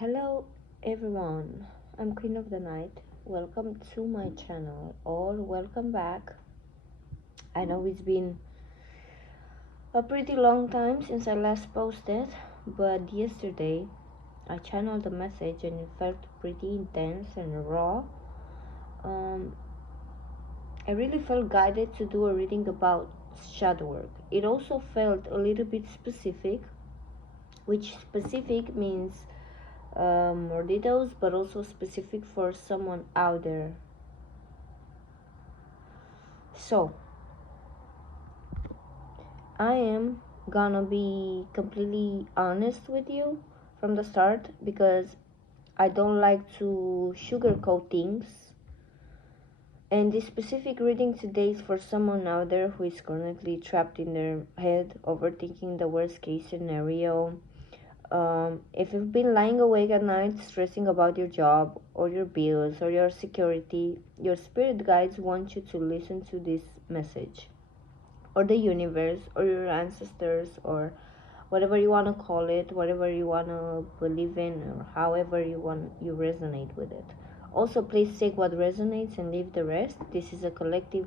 Hello everyone, I'm Queen of the Night. Welcome to my channel or welcome back. I know it's been a pretty long time since I last posted, but yesterday I channeled a message and it felt pretty intense and raw. Um, I really felt guided to do a reading about shadow work. It also felt a little bit specific, which specific means more details, but also specific for someone out there. So, I am gonna be completely honest with you from the start because I don't like to sugarcoat things. And this specific reading today is for someone out there who is currently trapped in their head, overthinking the worst case scenario. If you've been lying awake at night stressing about your job or your bills or your security, your spirit guides want you to listen to this message, or the universe, or your ancestors, or whatever you want to call it, whatever you want to believe in, or however you resonate with it. Also, please take what resonates and leave the rest. This is a collective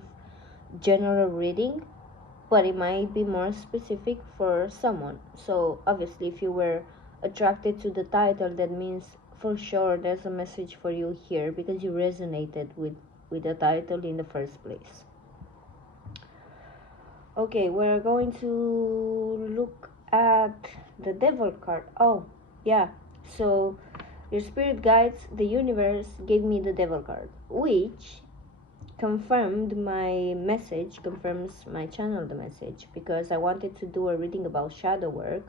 general reading, but it might be more specific for someone. So obviously, if you were attracted to the title, that means for sure there's a message for you here because you resonated with the title in the first place. Okay, we're going to look at the devil card. Oh, yeah. So your spirit guides, the universe gave me the devil card, which confirmed my message, confirms my channel the message, because I wanted to do a reading about shadow work.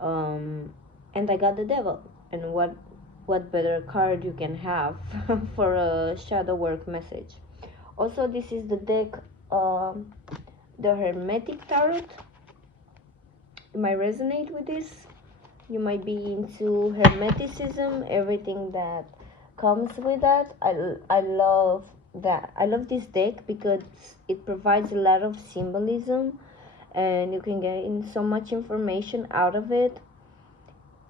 And I got the devil. And what better card you can have for a shadow work message. Also, this is the deck, the Hermetic Tarot. You might resonate with this. You might be into Hermeticism, everything that comes with that. I love that. I love this deck because it provides a lot of symbolism and you can get in so much information out of it.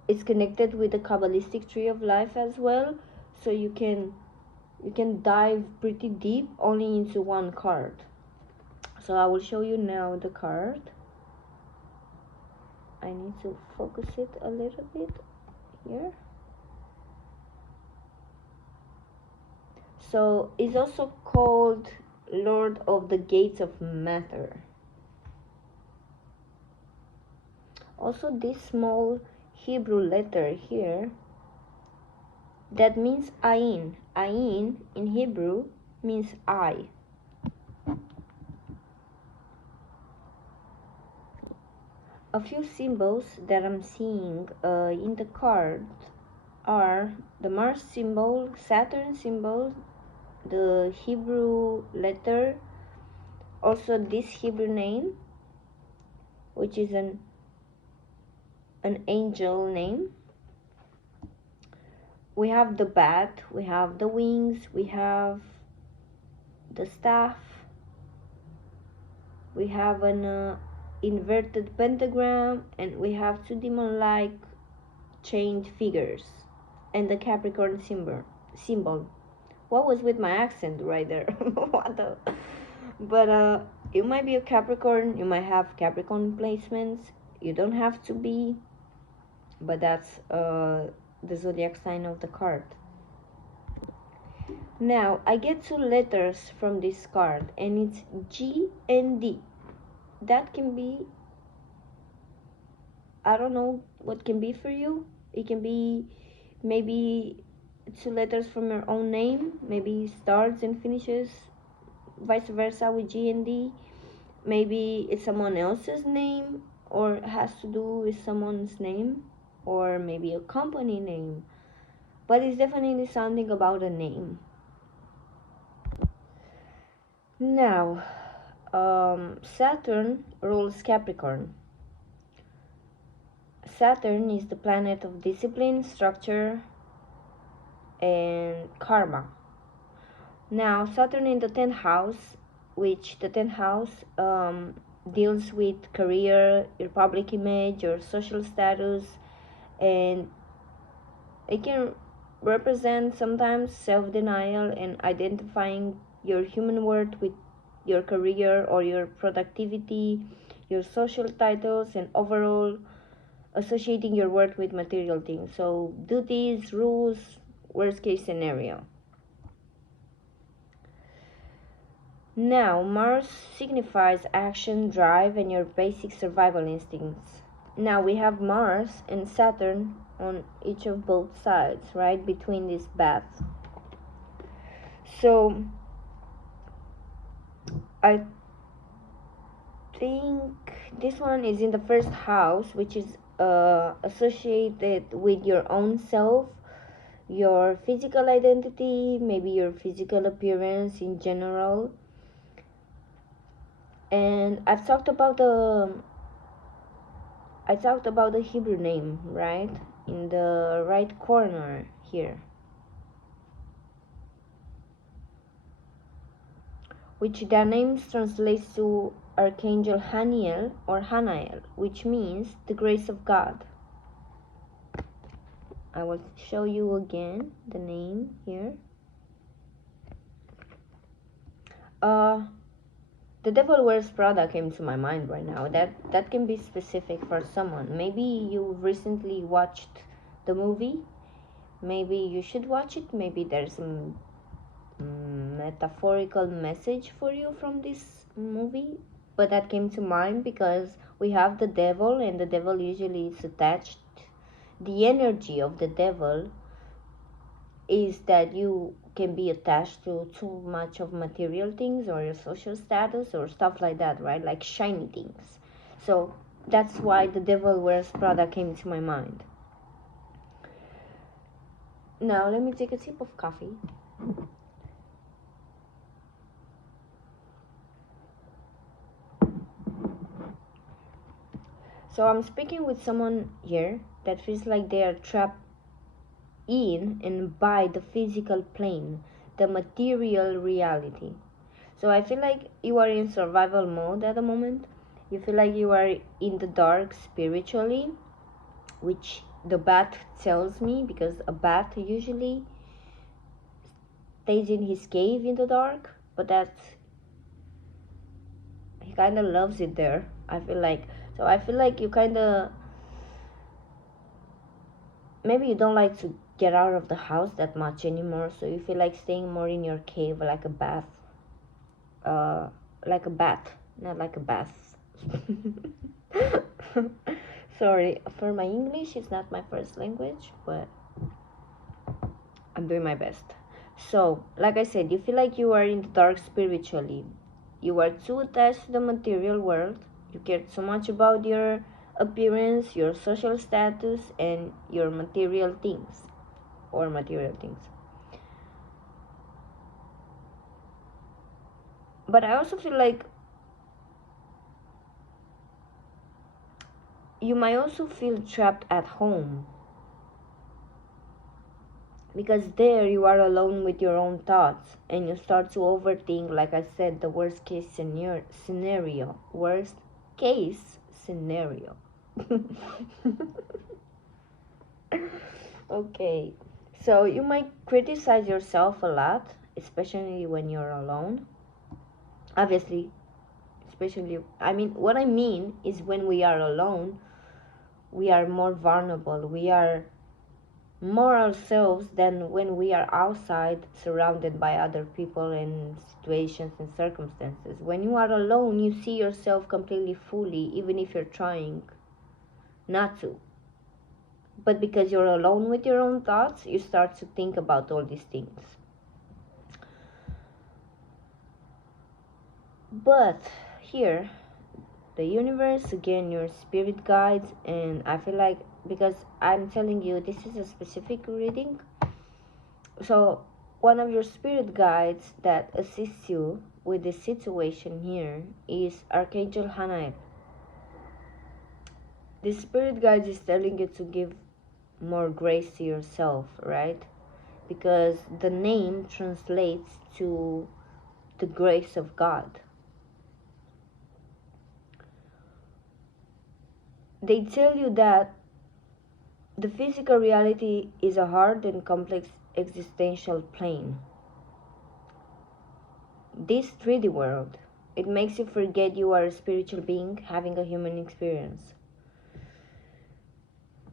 It's connected with the Kabbalistic tree of life as well, so you can dive pretty deep only into one card. So I will show you now the card. I need to focus it a little bit here. So it's also called Lord of the Gates of Matter. Also, this small Hebrew letter here, that means ayin. Ayin in Hebrew means eye. A few symbols that I'm seeing in the card are the Mars symbol, Saturn symbol, the Hebrew letter, also this Hebrew name, which is an angel name. We have the bat, we have the wings, we have the staff, we have an inverted pentagram, and we have two demon-like chained figures, and the Capricorn symbol. What was with my accent right there? What the? But you might be a Capricorn, you might have Capricorn placements, you don't have to be, but that's the zodiac sign of the card. Now I get two letters from this card and it's G and D. That can be, I don't know what can be for you. It can be maybe two letters from your own name, maybe starts and finishes vice versa with G and D. Maybe it's someone else's name or has to do with someone's name, or maybe a company name, but it's definitely something about a name. Now, Saturn rules Capricorn. Saturn is the planet of discipline, structure, and karma. Now, Saturn in the 10th house, which the 10th house deals with career, your public image, your social status, and It can represent sometimes self-denial and identifying your human worth with your career or your productivity, your social titles, and overall associating your worth with material things. So duties, rules, worst case scenario. Now, Mars signifies action, drive, and your basic survival instincts. Now we have Mars and Saturn on each of both sides, right, between these paths. So I think this one is in the first house, which is associated with your own self, your physical identity, maybe your physical appearance in general. And I talked about the Hebrew name, right? In the right corner here, which their names translates to Archangel Haniel or Hanael, which means the grace of God. I will show you again the name here. The Devil Wears Prada came to my mind right now. That can be specific for someone. Maybe you recently watched the movie. Maybe you should watch it. Maybe there's a metaphorical message for you from this movie. But that came to mind because we have the devil, and the devil usually is attached. The energy of the devil is that you can be attached to too much of material things or your social status or stuff like that, right? Like shiny things. So that's why the Devil Wears Prada came to my mind. Now let me take a sip of coffee. So I'm speaking with someone here that feels like they are trapped in and by the physical plane, the material reality. So I feel like you are in survival mode at the moment. You feel like you are in the dark spiritually, which the bat tells me, because a bat usually stays in his cave in the dark, but he kind of loves it there. I feel like, so I feel like you kind of, maybe you don't like to get out of the house that much anymore, so you feel like staying more in your cave like a bath, like a bat, not like a bath. Sorry for my English, it's not my first language, but I'm doing my best. So like I said, you feel like you are in the dark spiritually. You are too attached to the material world. You care so much about your appearance, your social status, and your material things, or material things. But I also feel like you might also feel trapped at home, because there you are alone with your own thoughts and you start to overthink, like I said, the worst case scenario. Worst case scenario. Okay, so you might criticize yourself a lot, especially when you're alone. Obviously, especially, I mean, what I mean is when we are alone, we are more vulnerable. We are more ourselves than when we are outside surrounded by other people and situations and circumstances. When you are alone, you see yourself completely fully, even if you're trying not to. But because you're alone with your own thoughts, you start to think about all these things. But here, the universe, again, your spirit guides, and I feel like, because I'm telling you this is a specific reading, so one of your spirit guides that assists you with the situation here is Archangel Hanael. This spirit guide is telling you to give more grace to yourself, right? Because the name translates to the grace of God. They tell you that The physical reality is a hard and complex existential plane. This 3D world, it makes you forget you are a spiritual being having a human experience,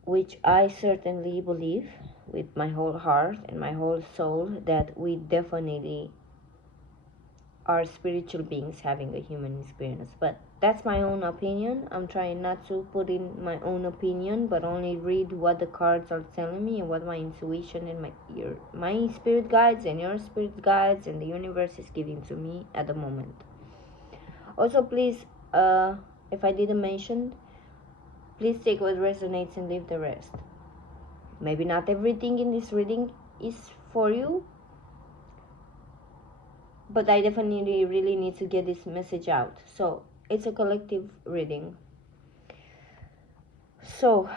which I certainly believe with my whole heart and my whole soul that we definitely are spiritual beings having a human experience. But that's my own opinion. I'm trying not to put in my own opinion, but only read what the cards are telling me and what my intuition and my spirit guides and your spirit guides and the universe is giving to me at the moment. Also, please, if I didn't mention, please take what resonates and leave the rest. Maybe not everything in this reading is for you, but I definitely really need to get this message out. So it's a collective reading. So,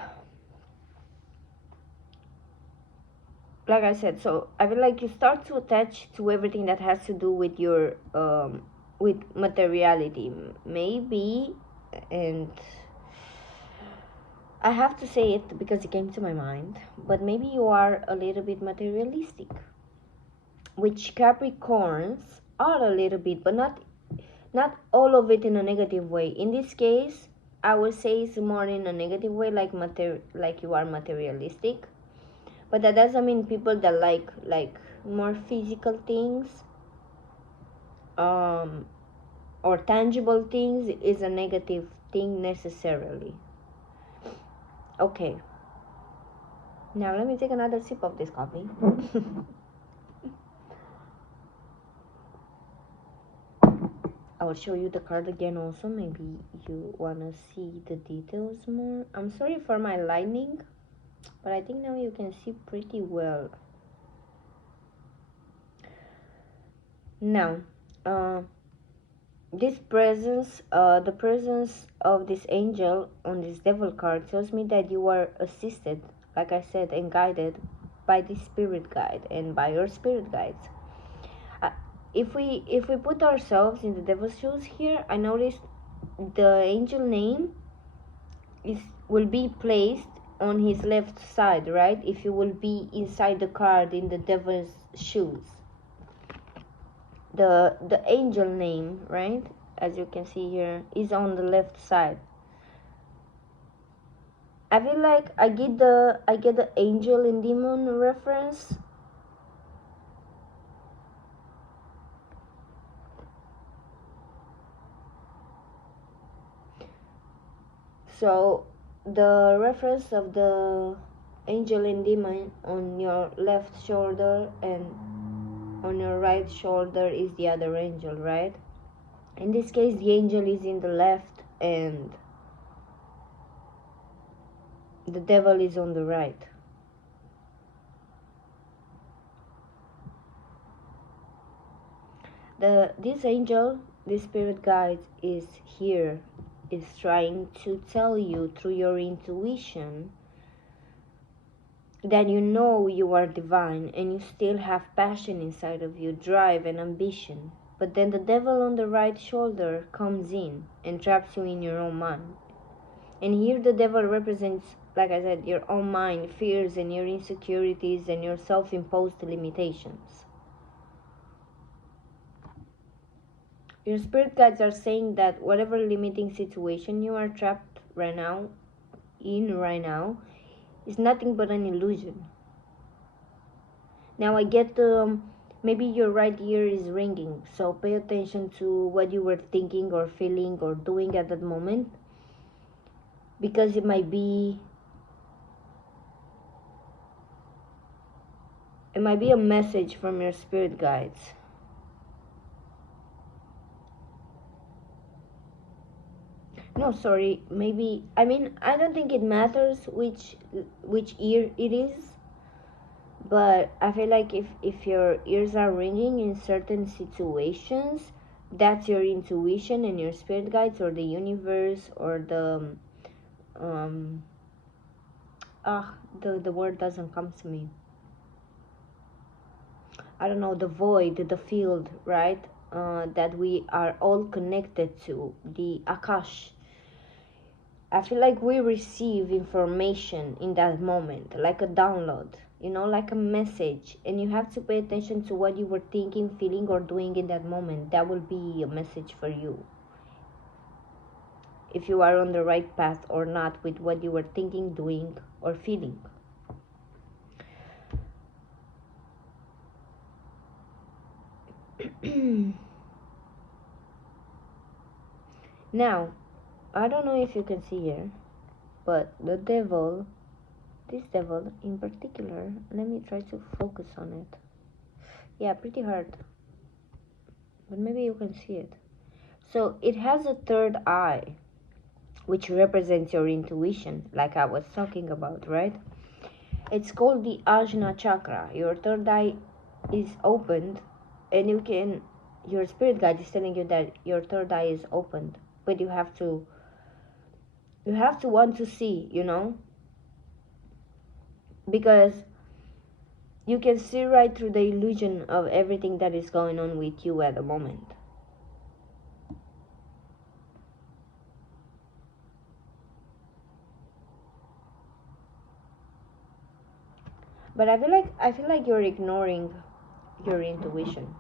like I said, so I feel like you start to attach to everything that has to do with your with materiality, maybe, and I have to say it because it came to my mind, but maybe you are a little bit materialistic, which Capricorns are a little bit, but not all of it in a negative way. In this case, I would say it's more in a negative way, like you are materialistic. But that doesn't mean people that like more physical things, or tangible things is a negative thing necessarily. Okay. Now let me take another sip of this coffee. I will show you the card again also. Maybe you wanna see the details more. I'm sorry for my lighting, but I think now you can see pretty well. Now, this presence, the presence of this angel on this devil card tells me that you are assisted, like I said, and guided by the spirit guide and by your spirit guides. If we put ourselves in the devil's shoes here, I noticed the angel name will be placed on his left side, right? If you will be inside the card in the devil's shoes, the angel name, right, as you can see here, is on the left side. I feel like I get the angel and demon reference. So the reference of the angel and demon on your left shoulder and on your right shoulder is the other angel, right? In this case, the angel is in the left and the devil is on the right. This angel, this spirit guide, is here, is trying to tell you through your intuition that you know you are divine and you still have passion inside of you, drive and ambition. But then the devil on the right shoulder comes in and traps you in your own mind. And here the devil represents, like I said, your own mind, fears and your insecurities and your self-imposed limitations. Your spirit guides are saying that whatever limiting situation you are trapped right now is nothing but an illusion. Now I get maybe your right ear is ringing, so pay attention to what you were thinking or feeling or doing at that moment, because it might be a message from your spirit guides. No, sorry, maybe, I mean, I don't think it matters which ear it is, but I feel like if your ears are ringing in certain situations, that's your intuition and your spirit guides or the universe or the the word doesn't come to me. I don't know, the void, the field, right? That we are all connected to, the Akash. I feel like we receive information in that moment, like a download, like a message, and you have to pay attention to what you were thinking, feeling, or doing in that moment. That will be a message for you. If you are on the right path or not with what you were thinking, doing, or feeling. Now, I don't know if you can see here, but this devil in particular, let me try to focus on it. Yeah, pretty hard, but maybe you can see it. So it has a third eye, which represents your intuition, like I was talking about, right? It's called the Ajna chakra. Your third eye is opened, and your spirit guide is telling you that your third eye is opened, but you have to want to see, because you can see right through the illusion of everything that is going on with you at the moment. But I feel like you're ignoring your intuition.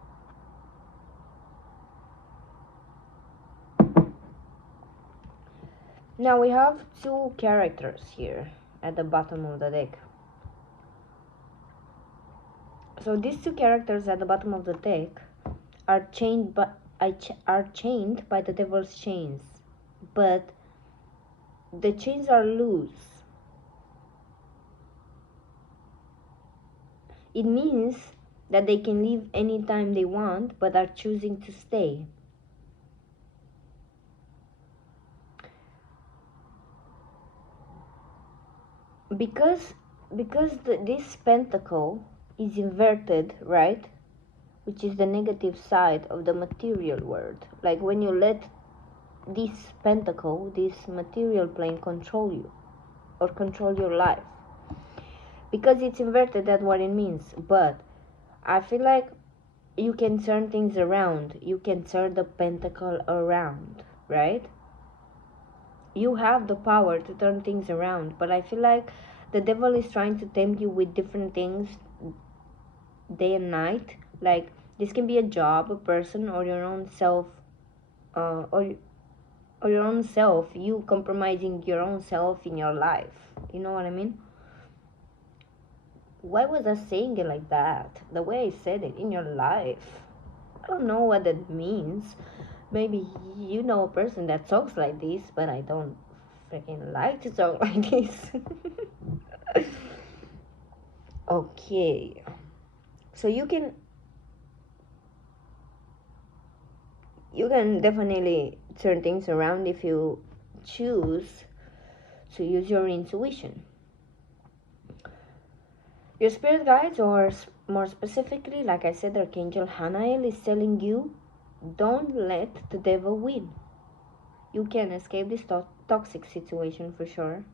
Now we have two characters here at the bottom of the deck. So these two characters at the bottom of the deck are chained by the devil's chains, but the chains are loose. It means that they can leave anytime they want, but are choosing to stay. Because this pentacle is inverted, right? Which is the negative side of the material world. Like when you let this pentacle, this material plane, control you or control your life. Because it's inverted, that's what it means. But I feel like you can turn things around. You can turn the pentacle around, right? You have the power to turn things around, but I feel like the devil is trying to tempt you with different things day and night. Like this can be a job, a person, or your own self, or your own self. You compromising your own self in your life. You know what I mean? Why was I saying it like that? The way I said it, in your life. I don't know what that means. Maybe you know a person that talks like this, but I don't freaking like to talk like this. Okay. So you can definitely turn things around if you choose to use your intuition. Your spirit guides, or more specifically, like I said, Archangel Hanael is telling you, don't let the devil win. You can escape this toxic situation for sure.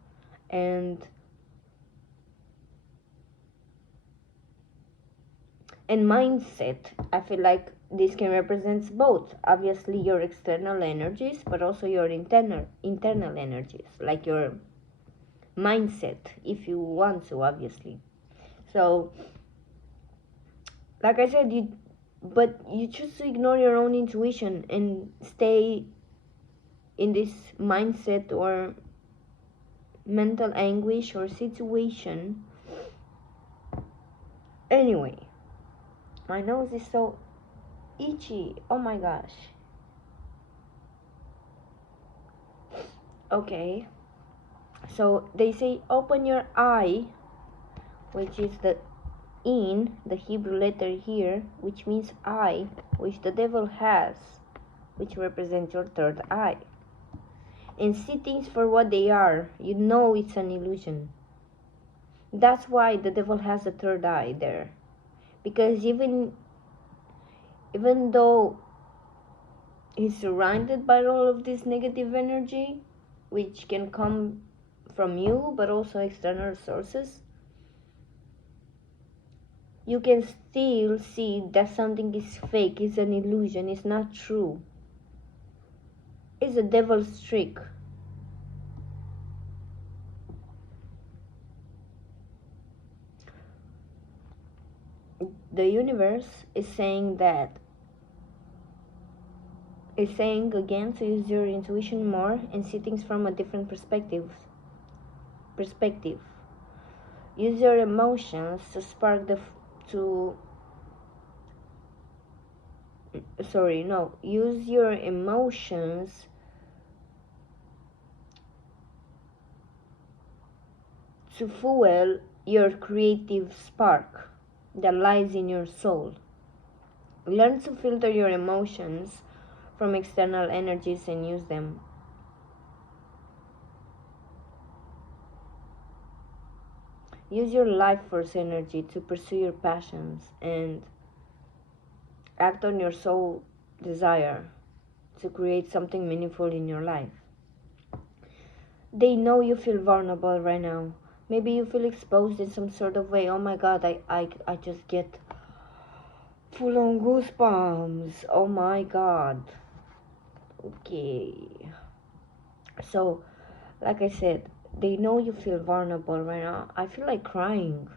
And mindset, I feel like this can represent both, obviously your external energies, but also your internal energies, like your mindset, if you want to, obviously. So like I said, you choose to ignore your own intuition and stay in this mindset or mental anguish or situation. Anyway, my nose is so itchy. Oh my gosh. Okay. So they say open your eye, which is the Hebrew letter here, which means eye, which the devil has, which represents your third eye. And see things for what they are. You know it's an illusion. That's why the devil has a third eye there. Because even though he's surrounded by all of this negative energy, which can come from you, but also external sources, you can still see that something is fake, is an illusion, is not true. It's a devil's trick. the universe is saying again to use your intuition more and see things from a different perspective. Use your emotions to spark the to sorry no use your emotions to fuel your creative spark that lies in your soul. Learn to filter your emotions from external energies and use them. Use your life force energy to pursue your passions and act on your soul desire to create something meaningful in your life. They know you feel vulnerable right now. Maybe you feel exposed in some sort of way. Oh my god, I just get full on goosebumps. Oh my god. Okay. So, like I said, they know you feel vulnerable right now. I feel like crying.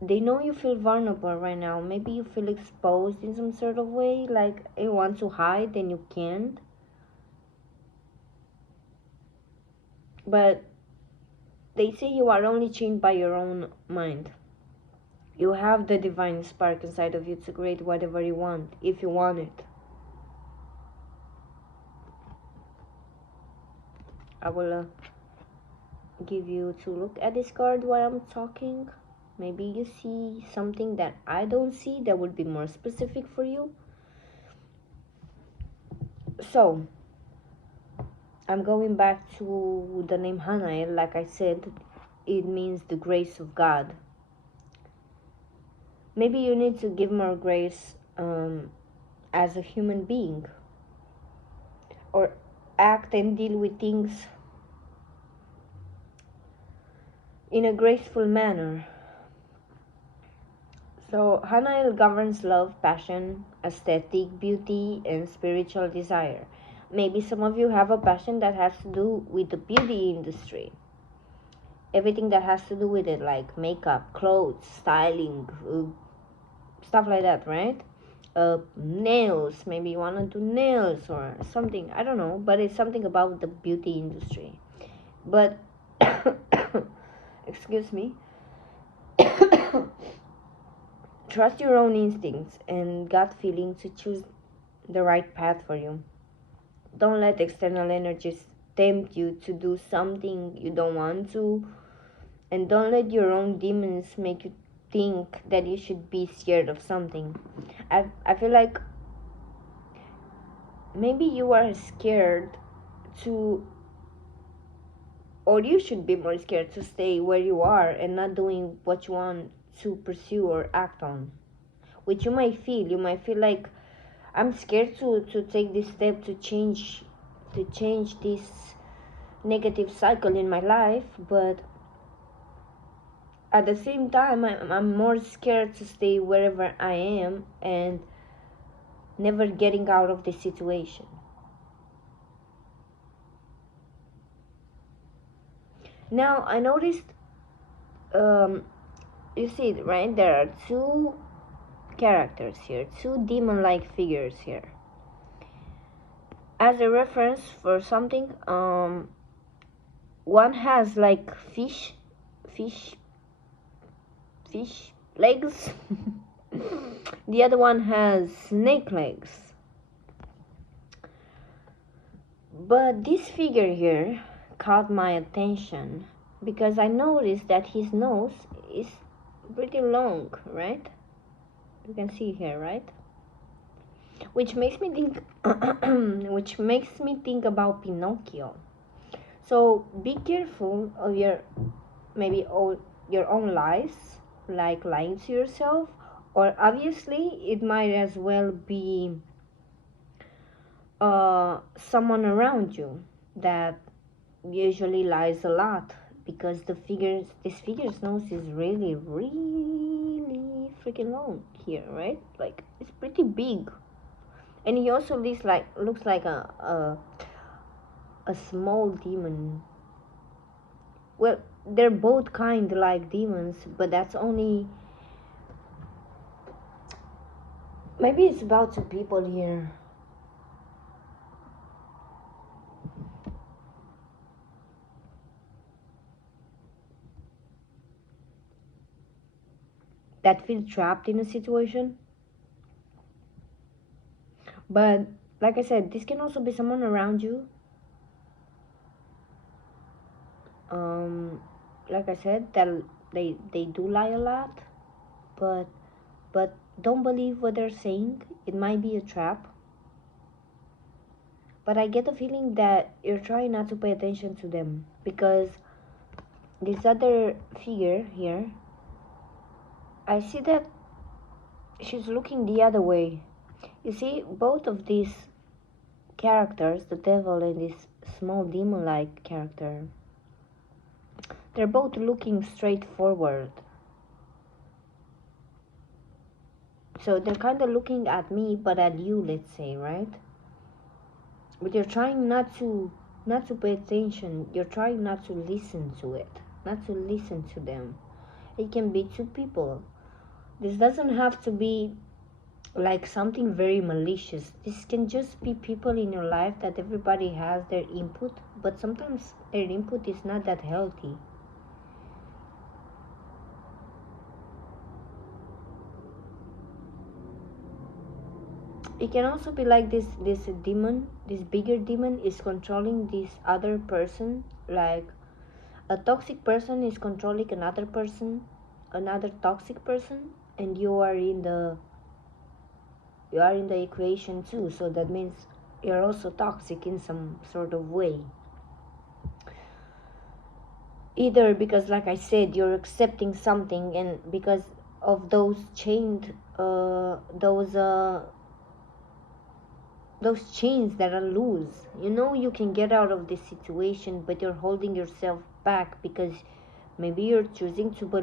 They know you feel vulnerable right now. Maybe you feel exposed in some sort of way, like you want to hide and you can't. But they say you are only chained by your own mind. You have the divine spark inside of you to create whatever you want, if you want it. I will give you to look at this card while I'm talking. Maybe you see something that I don't see that would be more specific for you. So, I'm going back to the name Hanael. Like I said, it means the grace of God. Maybe you need to give more grace as a human being, or act and deal with things in a graceful manner. So, Hanael governs love, passion, aesthetic, beauty, and spiritual desire. Maybe some of you have a passion that has to do with the beauty industry. Everything that has to do with it, like makeup, clothes, styling, stuff like that, right? Nails, maybe you want to do nails or something, I don't know, but it's something about the beauty industry. But, excuse me, trust your own instincts and gut feeling to choose the right path for you. Don't let external energies tempt you to do something you don't want to, and don't let your own demons make you think that you should be scared of something. I feel like maybe you are scared to, or you should be more scared to stay where you are and not doing what you want to pursue or act on. Which you might feel. You might feel like, I'm scared to take this step to change this negative cycle in my life, but at the same time I'm more scared to stay wherever I am and never getting out of the situation. Now I noticed, you see it, right? There are two characters here, two demon-like figures here. As a reference for something, one has like fish legs. The other one has snake legs. But this figure here caught my attention because I noticed that his nose is pretty long, right? You can see here, right? Which makes me think about Pinocchio. So be careful of your own lies, like lying to yourself, or obviously it might as well be someone around you that usually lies a lot, because this figure's nose is really freaking long here, right? Like it's pretty big, and he also looks like a small demon. Well, they're both kind like demons, but that's only, maybe it's about two people here. That feel trapped in a situation. But like I said, this can also be someone around you. Um, like I said, that they do lie a lot, but don't believe what they're saying. It might be a trap. But I get the feeling that you're trying not to pay attention to them because this other figure here, I see that she's looking the other way. You see, both of these characters, the devil and this small demon like character, they're both looking straight forward. So they're kind of looking at me, but at you, let's say, right? But you're trying not to pay attention. You're trying not to listen to it, not to listen to them. It can be two people. This doesn't have to be like something very malicious. This can just be people in your life that everybody has their input, but sometimes their input is not that healthy. It can also be like this demon, this bigger demon is controlling this other person, like a toxic person is controlling another person, another toxic person, and you are in the equation too. So that means you're also toxic in some sort of way. Either because, like I said, you're accepting something, and because of those chains that are loose, you can get out of this situation, but you're holding yourself back because maybe you're choosing to believe